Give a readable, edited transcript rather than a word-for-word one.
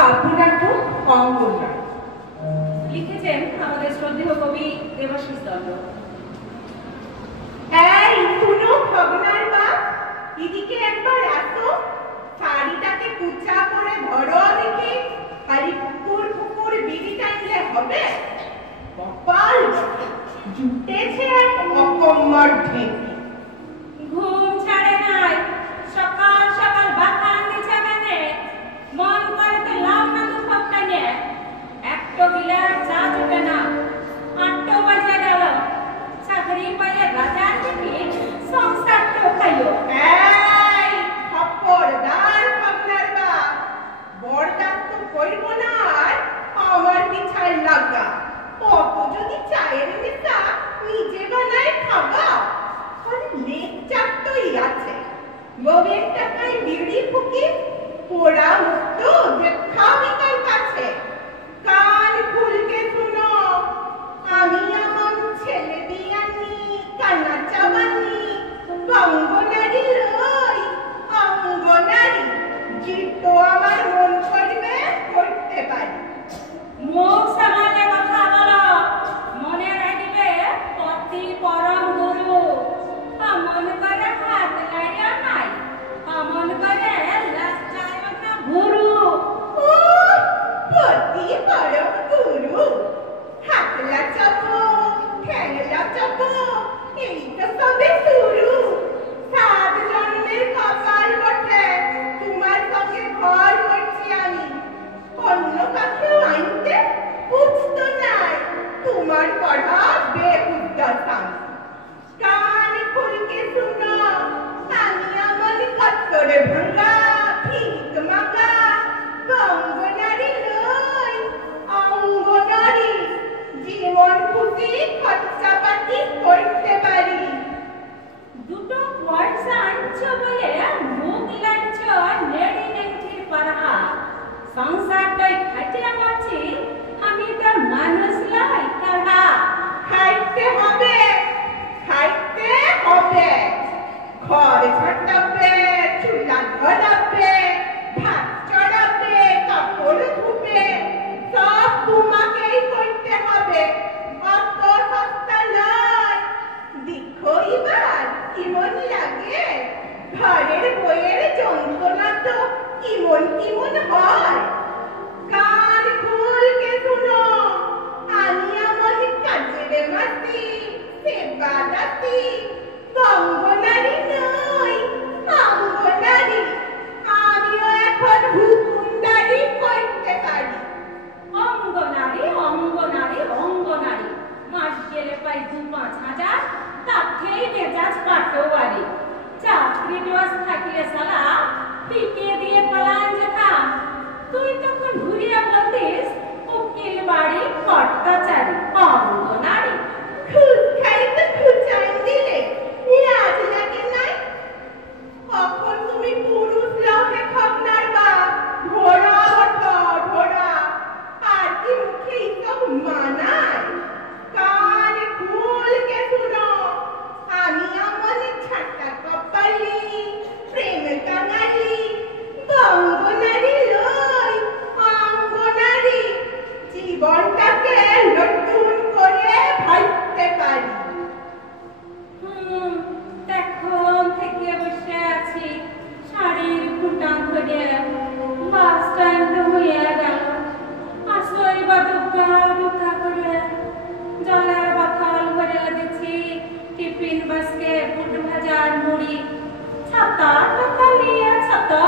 কাব্যনাট্য অঙ্গনা লিখেছেন আমাদের শ্রদ্ধেয় কবি দেবাশিস দত্ত। এই শুনো ভগনার বাপ, এদিকে একবার আসো, শাড়িটাকে কুচা করে ধরো দেখি, খালি কুকুর কুকুর বিড়ি টানলে হবে? কপাল জুটেছে এক অকম্মার ঢেঁকি। ঘুম ছাড়ে নাই, সকাল সকাল বাথান দিছে কেনে, মন করে তো লাভ না দুঃখ কানে, একটা গিলাস চা জুটে না, 8টা বাজে গেল, চাকরি পাইলে রাজার দিকে সংসার তো খাইও। এই খবরদার ভগনার বাপ, বরদাস্ত করব না আর আমার পিছায় লাগা। অত যদি চায়ের নেশা নিজে বানায় খাবা, তাহলে লেক চাপতই আছে। বউয়ের টাকায় বিড়ি ফুকি পোড়া মুক্ত যে খাবি কার কাছে। কান খুলকে শুনো, আমি আমার ছেলে দিয়ানি কান্না চাবানি অঙ্গনারী লই, অঙ্গনারী জিতো আমার মন করবে করতে পারি। মুখ সামলে কথা বলো, মনে রাখবে পতি পরম গুরু। আমন করে হাত লাইয়া নাই, আমন করে লজ্জায় না গুরু। ও পতি পরম গুরু, হাত লাচাবো ঠ্যাং লাচাবো, এই তো সবে শুরু। 7 জন্মের কপাল বটে তোমার সঙ্গে ঘর করছি আমি, অন্য কাকেও আনতে বুঝতো নাই তোমার পড়া বেহুদ্দশা। কান খুলকে শুনো, আমি আমার কত্তরে ভাঙ্গা ভিত মাগা অঙ্গনারী লই, অঙ্গনারী জীবন খুশি খরচাপাতি করতে পারি। দুটো পয়সা আনছো বলে মুখ লাগছ নেড়ি নেংটির পাড়া। সংসারটাই খাটিয়া মাছি, আমি তো মানুষ লাই কাড়া। খাইতে হবে, খাইতে হবে, ঘর ঝাঁটাবে, চুলা ধরাবে, ভাত চড়াবে, কাপড় ধুবে, সব তোমাকেই করতে হবে। অত সস্তা নয়। দেখো এবার কেমন লাগে, ঘরের বইয়ের যন্ত্রণা তো কেমন কেমন হয়। কান খুলকে শুনো, আমি আমার কাজের মাসি সেবা দাসী, অঙ্গনারী নই অঙ্গনারী, আমিও এখন হুকুমদারি করতে পারি। অঙ্গনারী অঙ্গনারী অঙ্গনারী, মাস গেলে পাই 2-5 হাজার, তাতেই মেজাজ পাটোয়ারি। চাকরি বাস থাকলে সালা পিকে দিয়ে পালান যেতাম, তুই তখন ঘুরিয়ে বলতিস উকিল বাড়ি কর্তাচারী। অঙ্গনারী খুদ খাইতে খুচাই দিলে লাজ লাগে নাই? কখন তুমি পুরুষ লোকে খবনার বাপ, ঘোড়া ওঠো ঘোড়া, আর কি মুখে সব মানায়? কান খুলকে শুনো, আমি আমার ছাটা কপালি প্রেম কাঙালি অঙ্গনারী লই, অঙ্গনারী জীবনটাকে নতুন করে ভাবতে পারি। এখন থেকে বসে আছি শাড়ির খুঁটা ধরে, বাস স্ট্যান্ড হয়ে গেল, আসই বা দুঃখা দুঃখা করে জলের বোতল ভরে দিচ্ছি, টিফিন বাসকে বুট ভাজার মুড়ি, ছাতা টাকা নিয়ে ছাতা